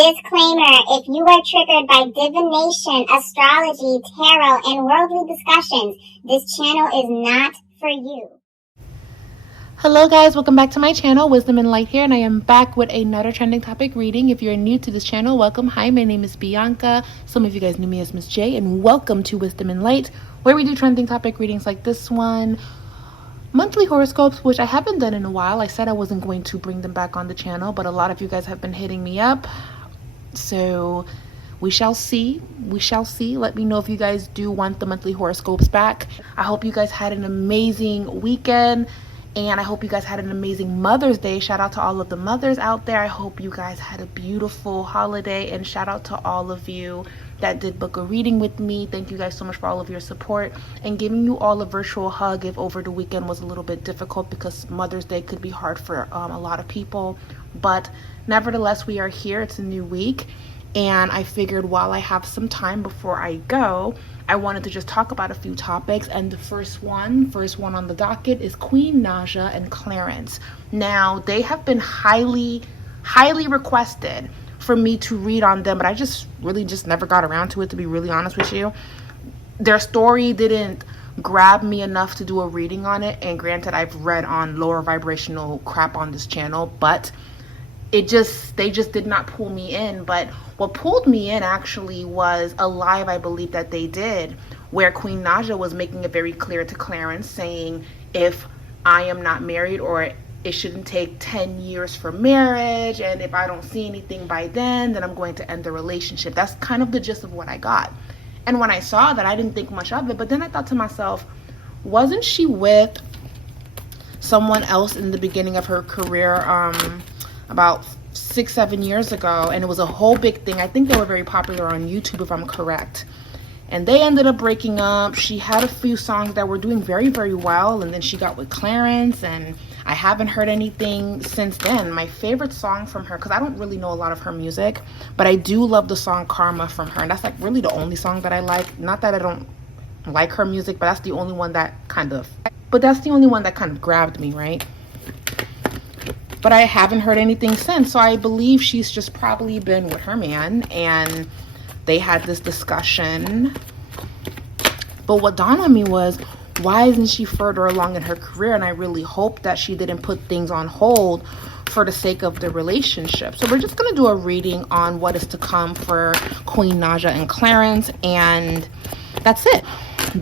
Disclaimer, if you are triggered by divination, astrology, tarot, and worldly discussions, this channel is not for you. Hello guys, welcome back to my channel, Wisdom and Light here, and I am back with another trending topic reading. If you're new to this channel, welcome. Hi, my name is Bianca. Some of you guys knew me as Miss J, and welcome to Wisdom and Light, where we do trending topic readings like this one. Monthly horoscopes, which I haven't done in a while. I said I wasn't going to bring them back on the channel, but a lot of you guys have been hitting me up. So we shall see. Let me know if you guys do want the monthly horoscopes back. I hope you guys had an amazing weekend, and I hope you guys had an amazing Mother's Day. Shout out to all of the mothers out there. I hope you guys had a beautiful holiday, and shout out to all of you that did book a reading with me. Thank you guys so much for all of your support and giving you all a virtual hug if over the weekend was a little bit difficult, because Mother's Day could be hard for a lot of people. But nevertheless, we are here. It's a new week, and I figured while I have some time before I go, I wanted to just talk about a few topics. And the first one on the docket is Queen Naija and Clarence. Now, they have been highly requested for me to read on them, but I just never got around to it, to be really honest with you. Their story didn't grab me enough to do a reading on it, and granted, I've read on lower vibrational crap on this channel, but they just did not pull me in. But what pulled me in actually was a live, I believe, that they did, where Queen Naija was making it very clear to Clarence, saying, if I am not married, or it shouldn't take 10 years for marriage, and if I don't see anything by then I'm going to end the relationship. That's kind of the gist of what I got. And when I saw that, I didn't think much of it, but then I thought to myself, wasn't she with someone else in the beginning of her career, about 6-7 years ago? And it was a whole big thing. I think they were very popular on YouTube, if I'm correct. And they ended up breaking up. She had a few songs that were doing very, very well, and then she got with Clarence, and I haven't heard anything since then. My favorite song from her, because I don't really know a lot of her music, but I do love the song Karma from her, and that's like really the only song that I like. Not that I don't like her music, but that's the only one that kind of grabbed me, right? But I haven't heard anything since, so I believe she's just probably been with her man, and they had this discussion. But what dawned on me was, why isn't she further along in her career? And I really hope that she didn't put things on hold for the sake of the relationship. So we're just going to do a reading on what is to come for Queen Naija and Clarence, and that's it.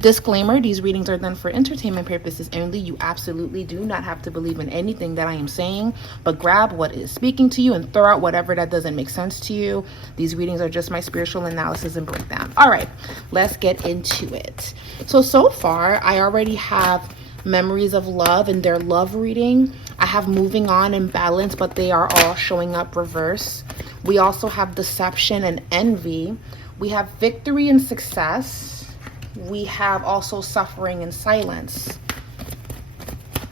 Disclaimer, these readings are done for entertainment purposes only. You absolutely do not have to believe in anything that I am saying, but grab what is speaking to you and throw out whatever that doesn't make sense to you. These readings are just my spiritual analysis and breakdown. All right, let's get into it. So far, I already have Memories of Love and their love reading. I have Moving On and Balance, but they are all showing up reverse. We also have Deception and Envy. We have Victory and Success. We have also Suffering and Silence.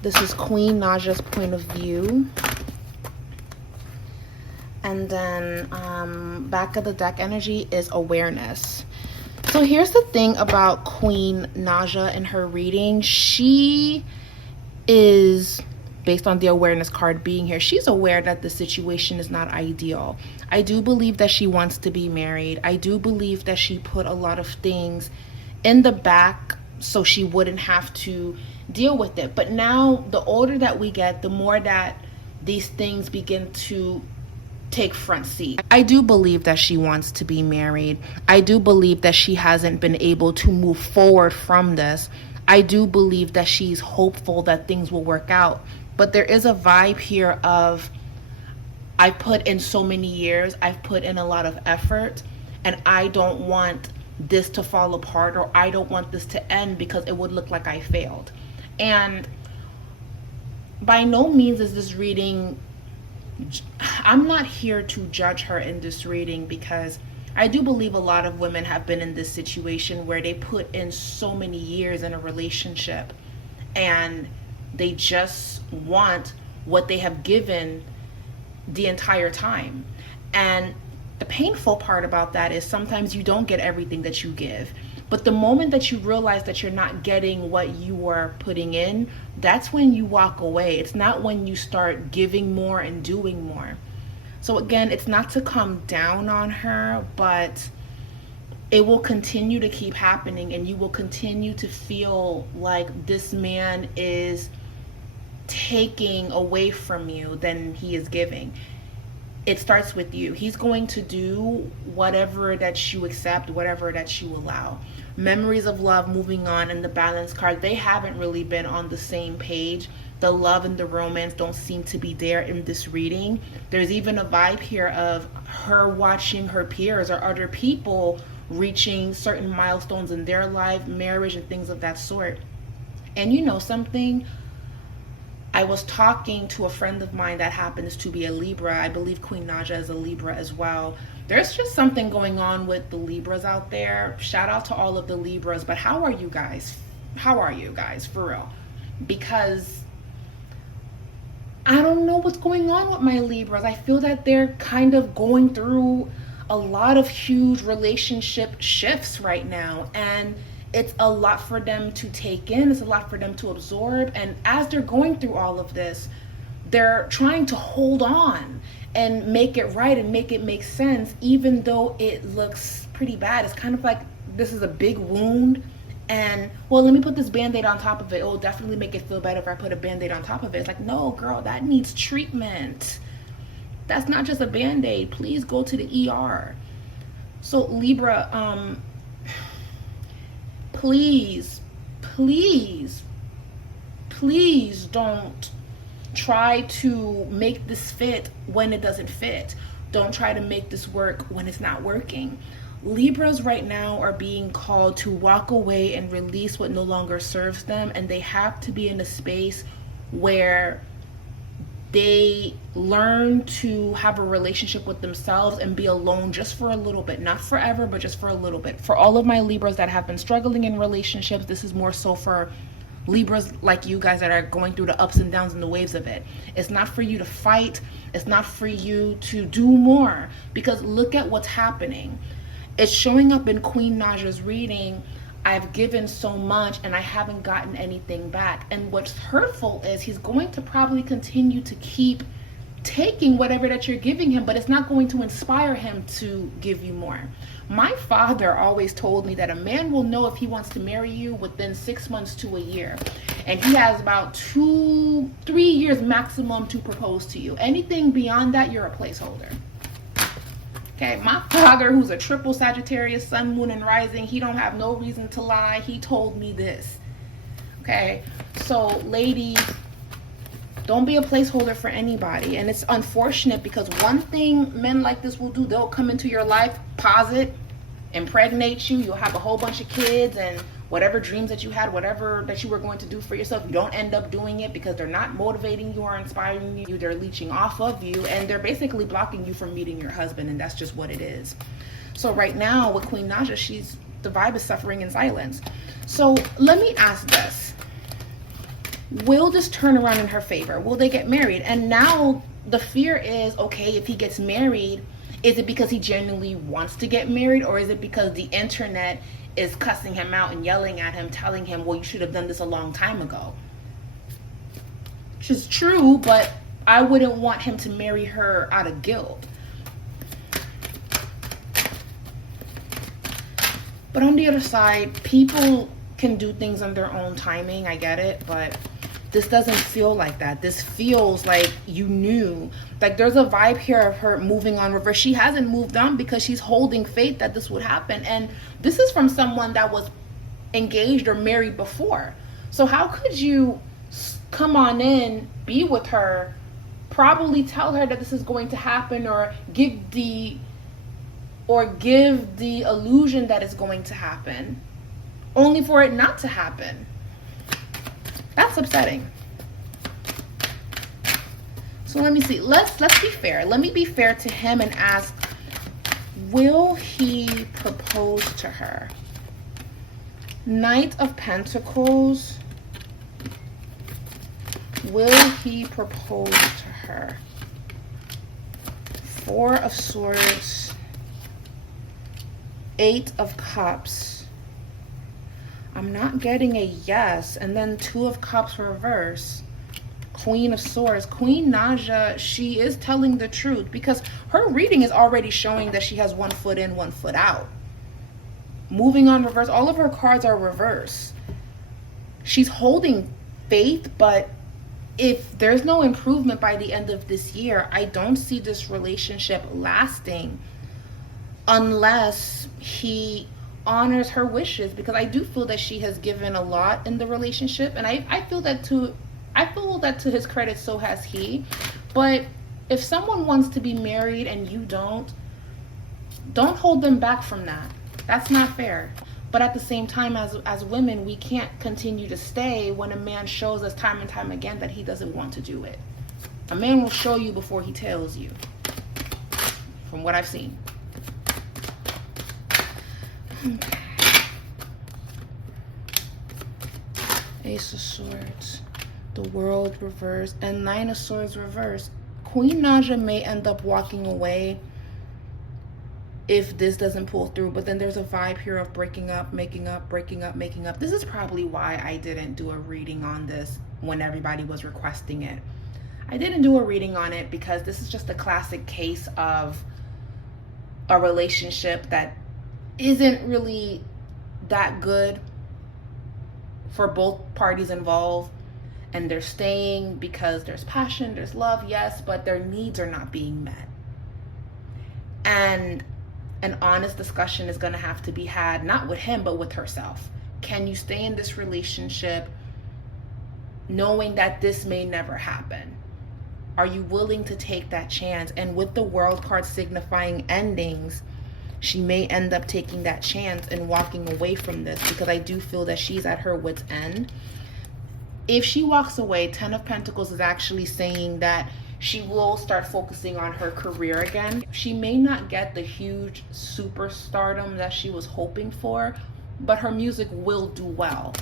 This is Queen Naija's point of view. And then back of the deck energy is Awareness. So here's the thing about Queen Naija and her reading. She is, based on the Awareness card being here, she's aware that the situation is not ideal. I do believe that she wants to be married. I do believe that she put a lot of things in the back so she wouldn't have to deal with it. But now, the older that we get, the more that these things begin to take front seat. I do believe that she wants to be married. I do believe that she hasn't been able to move forward from this. I do believe that she's hopeful that things will work out. But there is a vibe here of, I put in so many years, I've put in a lot of effort, and I don't want this to fall apart, or I don't want this to end because it would look like I failed. And by no means is this reading, I'm not here to judge her in this reading, because I do believe a lot of women have been in this situation where they put in so many years in a relationship and they just want what they have given the entire time. And the painful part about that is sometimes you don't get everything that you give. But the moment that you realize that you're not getting what you are putting in, that's when you walk away. It's not when you start giving more and doing more. So again, it's not to come down on her, but it will continue to keep happening, and you will continue to feel like this man is taking away from you than he is giving. It starts with you. He's going to do whatever that you accept, whatever that you allow. Memories of love, moving on, and the balance card, they haven't really been on the same page. The love and the romance don't seem to be there in this reading. There's even a vibe here of her watching her peers or other people reaching certain milestones in their life, marriage, and things of that sort. And you know something? I was talking to a friend of mine that happens to be a Libra. I believe Queen Naija is a Libra as well. There's just something going on with the Libras out there. Shout out to all of the Libras, but how are you guys? How are you guys, for real? Because I don't know what's going on with my Libras. I feel that they're kind of going through a lot of huge relationship shifts right now, and it's a lot for them to take in. It's a lot for them to absorb. And as they're going through all of this, they're trying to hold on and make it right and make it make sense, even though it looks pretty bad. It's kind of like this is a big wound, and well, let me put this band-aid on top of it. It will definitely make it feel better if I put a band-aid on top of it. It's like, no girl, that needs treatment. That's not just a band-aid. Please go to the ER. So Libra, please don't try to make this fit when it doesn't fit. Don't try to make this work when it's not working. Libras right now are being called to walk away and release what no longer serves them, and they have to be in a space where they learn to have a relationship with themselves and be alone just for a little bit. Not forever, but just for a little bit. For all of my Libras that have been struggling in relationships, this is more so for Libras like you guys that are going through the ups and downs and the waves of it. It's not for you to fight. It's not for you to do more, because look at what's happening. It's showing up in Queen Naija's reading. I've given so much and I haven't gotten anything back. And what's hurtful is he's going to probably continue to keep taking whatever that you're giving him, but it's not going to inspire him to give you more. My father always told me that a man will know if he wants to marry you within 6 months to a year. And he has about 2-3 years maximum to propose to you. Anything beyond that, you're a placeholder. Okay, my father, who's a triple Sagittarius, sun, moon, and rising, he don't have no reason to lie. He told me this. Okay, so ladies, don't be a placeholder for anybody. And it's unfortunate because one thing men like this will do, they'll come into your life, pause it, impregnate you. You'll have a whole bunch of kids, and whatever dreams that you had, whatever that you were going to do for yourself, you don't end up doing it because they're not motivating you or inspiring you. They're leeching off of you, and they're basically blocking you from meeting your husband, and that's just what it is. So right now with Queen Naija, the vibe is suffering in silence. So let me ask this. Will this turn around in her favor? Will they get married? And now the fear is, okay, if he gets married, is it because he genuinely wants to get married, or is it because the internet is cussing him out and yelling at him, telling him, well, you should have done this a long time ago? Which is true, but I wouldn't want him to marry her out of guilt. But on the other side, people can do things on their own timing. I get it, but this doesn't feel like that. This feels like you knew. Like there's a vibe here of her moving on reverse. She hasn't moved on because she's holding faith that this would happen. And this is from someone that was engaged or married before. So how could you come on in, be with her, probably tell her that this is going to happen, or give the illusion that it's going to happen, only for it not to happen? That's upsetting. So let me see. Let's be fair. Let me be fair to him and ask, will he propose to her? Knight of Pentacles. Will he propose to her? Four of Swords. 8 of Cups. I'm not getting a yes. And then 2 of Cups reverse. Queen of Swords. Queen Naija, she is telling the truth because her reading is already showing that she has one foot in, one foot out. Moving on reverse, all of her cards are reverse. She's holding faith, but if there's no improvement by the end of this year, I don't see this relationship lasting unless he honors her wishes, because I do feel that she has given a lot in the relationship, and I feel that to his credit, so has he. But if someone wants to be married and you don't hold them back from that. That's not fair. But at the same time, as women, we can't continue to stay when a man shows us time and time again that he doesn't want to do it. A man will show you before he tells you, from what I've seen. Okay. Ace of Swords, the World reversed, and Nine of Swords reversed. Queen Naija may end up walking away if this doesn't pull through, but then there's a vibe here of breaking up, making up, breaking up, making up. This is probably why I didn't do a reading on this when everybody was requesting it. I didn't do a reading on it because this is just a classic case of a relationship that isn't really that good for both parties involved, and they're staying because there's passion, there's love, yes, but their needs are not being met. And an honest discussion is going to have to be had, not with him, but with herself. Can you stay in this relationship knowing that this may never happen? Are you willing to take that chance? And with the World card signifying endings, she may end up taking that chance and walking away from this, because I do feel that she's at her wit's end. If she walks away, 10 of Pentacles is actually saying that she will start focusing on her career again. She may not get the huge superstardom that she was hoping for, but her music will do well.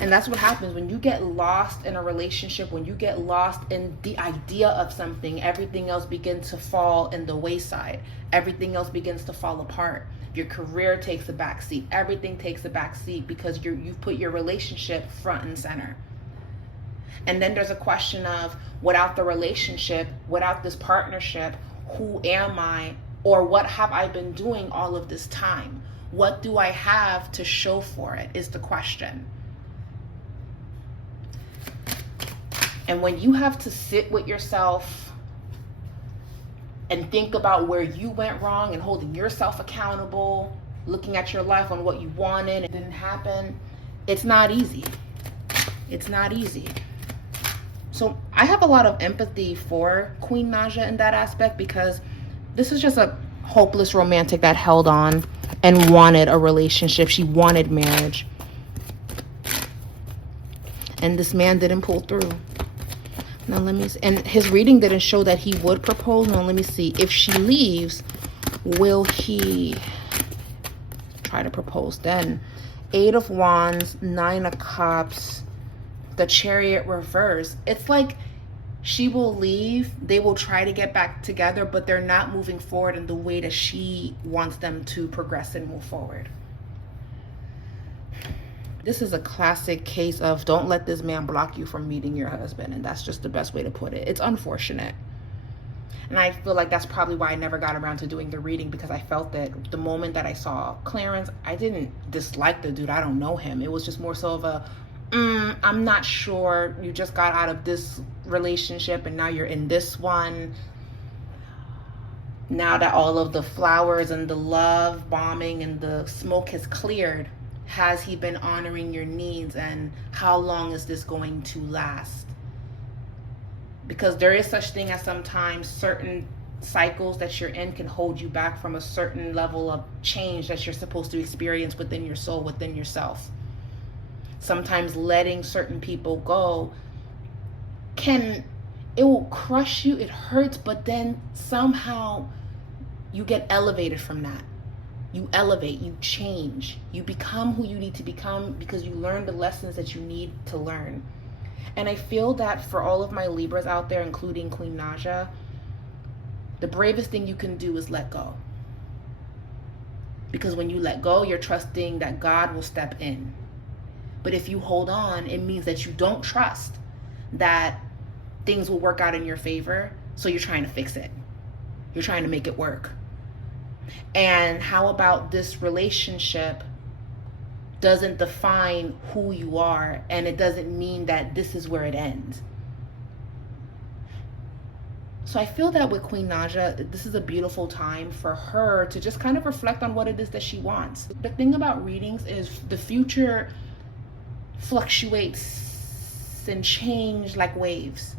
And that's what happens when you get lost in a relationship, when you get lost in the idea of something, everything else begins to fall in the wayside. Everything else begins to fall apart. Your career takes a back seat. Everything takes a back seat because you've put your relationship front and center. And then there's a question of, without the relationship, without this partnership, who am I? Or what have I been doing all of this time? What do I have to show for it is the question. And when you have to sit with yourself and think about where you went wrong and holding yourself accountable, looking at your life on what you wanted and didn't happen, it's not easy. It's not easy. So I have a lot of empathy for Queen Naija in that aspect, because this is just a hopeless romantic that held on and wanted a relationship. She wanted marriage. And this man didn't pull through. Now let me see. And his reading didn't show that he would propose. Now let me see. If she leaves, will he try to propose then? 8 of Wands, 9 of Cups, the Chariot reverse. It's like she will leave, they will try to get back together, but they're not moving forward in the way that she wants them to progress and move forward. This is a classic case of don't let this man block you from meeting your husband, and that's just the best way to put it. It's unfortunate. And I feel like that's probably why I never got around to doing the reading, because I felt that the moment that I saw Clarence, I didn't dislike the dude. I don't know him. It was just more so of a, I'm not sure. You just got out of this relationship and now you're in this one. Now that all of the flowers and the love bombing and the smoke has cleared, has he been honoring your needs, and how long is this going to last? Because there is such thing as sometimes certain cycles that you're in can hold you back from a certain level of change that you're supposed to experience within your soul, within yourself. Sometimes letting certain people go it will crush you, it hurts, but then somehow you get elevated from that. You elevate, you change, you become who you need to become because you learn the lessons that you need to learn. And I feel that for all of my Libras out there, including Queen Naija, the bravest thing you can do is let go. Because when you let go, you're trusting that God will step in. But if you hold on, it means that you don't trust. that things will work out in your favor, so you're trying to fix it. You're trying to make it work. And how about this relationship doesn't define who you are, and it doesn't mean that this is where it ends. So I feel that with Queen Naija, this is a beautiful time for her to just kind of reflect on what it is that she wants. The thing about readings is the future fluctuates and change like waves.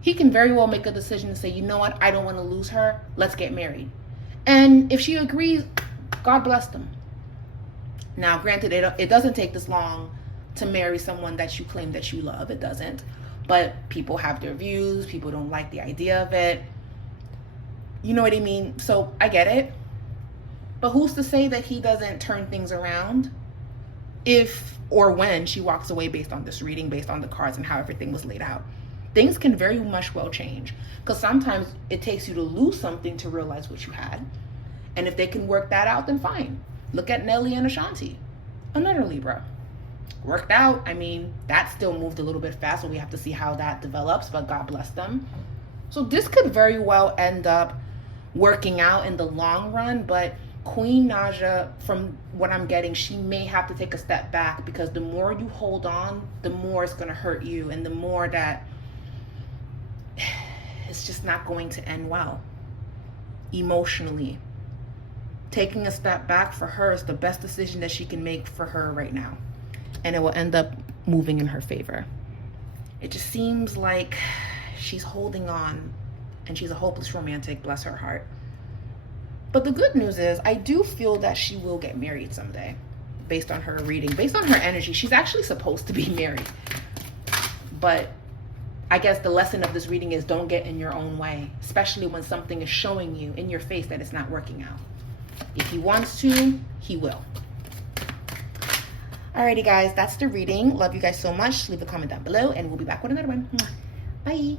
He can very well make a decision and say, you know what, I don't want to lose her, let's get married. And if she agrees, God bless them. Now, granted, it doesn't take this long to marry someone that you claim that you love. It doesn't. But people have their views. People don't like the idea of it. You know what I mean? So I get it. But who's to say that he doesn't turn things around if or when she walks away based on this reading, based on the cards and how everything was laid out? Things can very much well change, because sometimes it takes you to lose something to realize what you had. And if they can work that out, then fine. Look at Nelly and Ashanti, another Libra. Worked out. I mean, that still moved a little bit fast, so we have to see how that develops, but God bless them. So this could very well end up working out in the long run, but Queen Naija, from what I'm getting, she may have to take a step back, because the more you hold on, the more it's going to hurt you, and the more that it's just not going to end well emotionally. Taking a step back for her is the best decision that she can make for her right now, and it will end up moving in her favor. It just seems like she's holding on, and she's a hopeless romantic, bless her heart. But the good news is, I do feel that she will get married someday, based on her reading, based on her energy. She's actually supposed to be married. But I guess the lesson of this reading is, don't get in your own way, especially when something is showing you in your face that it's not working out. If he wants to, he will. Alrighty guys, that's the reading. Love you guys so much. Leave a comment down below, and we'll be back with another one. Bye.